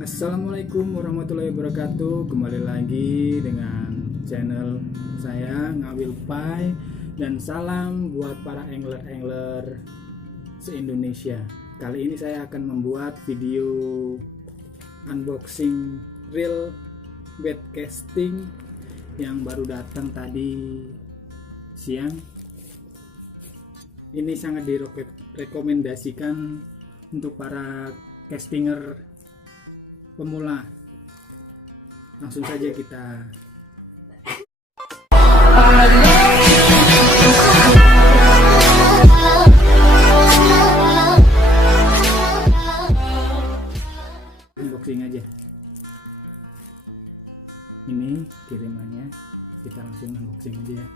Assalamualaikum warahmatullahi wabarakatuh. Kembali lagi dengan channel saya Ngawil Pai, dan salam buat para angler-angler se-Indonesia. Kali ini saya akan membuat video unboxing reel bait casting yang baru datang tadi siang. Ini sangat direkomendasikan untuk para castinger pemula. Langsung saja kita unboxing aja. Ini kirimannya, kita langsung unboxing aja ya.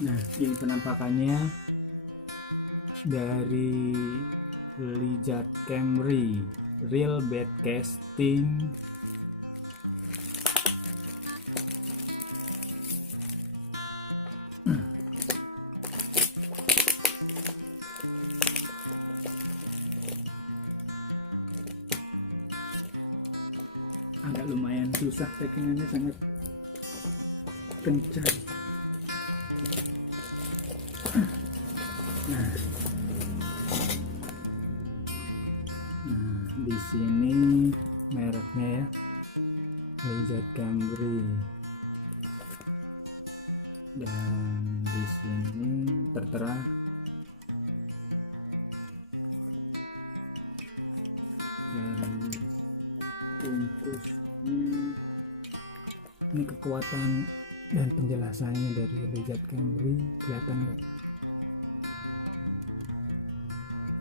Nah, ini penampakannya dari Lizard Camry reel bait casting. Agak lumayan susah, packingannya sangat kencang. Nah, di sini mereknya ya, Lizard Camry, dan di sini tertera dari bungkusnya. Ini kekuatan dan penjelasannya dari Lizard Camry, kelihatan nggak?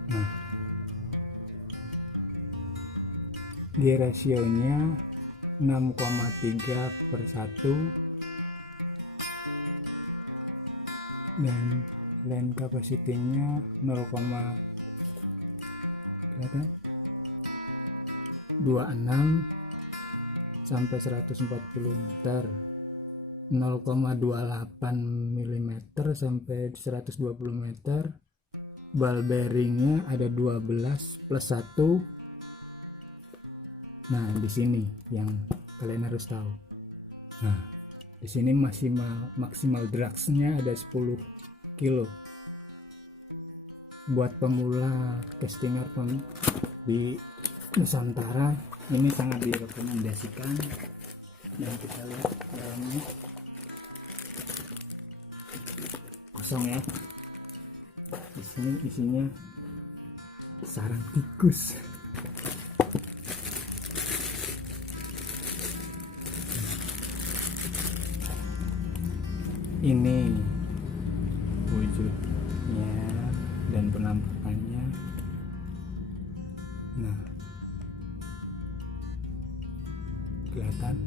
Nah, di rasionya 6,3/1 dan land capacity-nya 0,26 sampai 140 meter, 0,28 mm sampai 120 meter. Ball bearingnya ada 12+1. Nah, di sini yang kalian harus tahu. Nah, di sini maksimal dragsnya ada 10 kilo. Buat pemula castinger di Nusantara ini sangat direkomendasikan. Dan kita lihat dalamnya kosong ya. Di sini isinya sarang tikus. Ini wujudnya dan penampakannya. Nah, kelihatan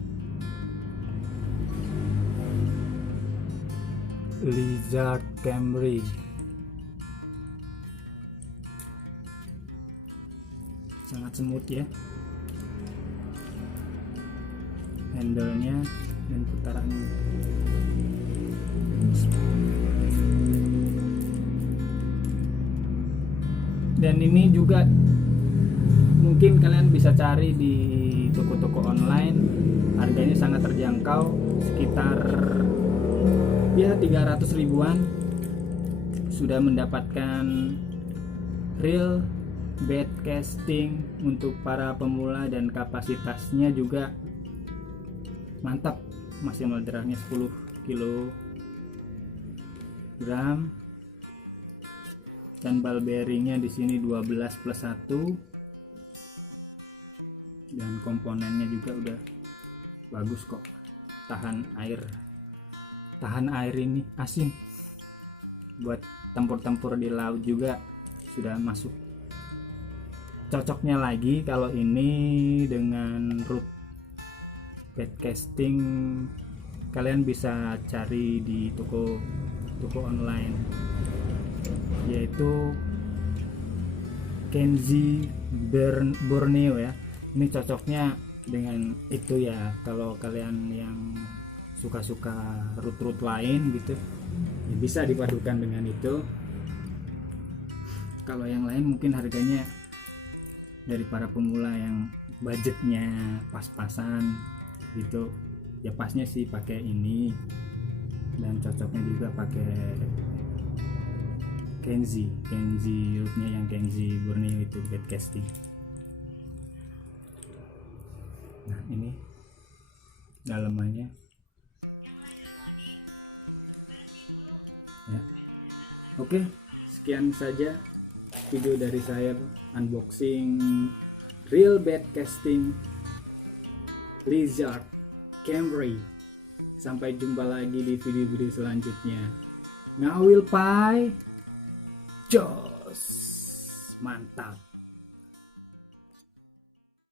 Lizard Camry. Sangat smooth ya handle-nya dan putarannya. Dan ini juga mungkin kalian bisa cari di toko-toko online, harganya sangat terjangkau, sekitar ya 300 ribuan sudah mendapatkan reel bait casting untuk para pemula, dan kapasitasnya juga mantap, maksimal dragnya 10 kg, dan ball bearingnya di sini 12+1, dan komponennya juga udah bagus kok, tahan air ini asin, buat tempur-tempur di laut juga sudah masuk cocoknya lagi kalau ini dengan root Bedcasting, kalian bisa cari di toko online, yaitu Kenzie Borneo ya. Ini cocoknya dengan itu ya. Kalau kalian yang suka-suka root lain gitu ya, bisa dipadukan dengan itu. Kalau yang lain mungkin harganya dari para pemula yang budgetnya pas-pasan gitu ya, pasnya sih pakai ini, dan cocoknya juga pakai Kenzie rootnya yang Kenzie Borneo itu Bedcasting. Nah ini dalamannya ya. Oke, sekian saja video dari saya unboxing Real Bedcasting Lizard Camry. Sampai jumpa lagi di video-video selanjutnya. Ngawil Pai, jos, mantap.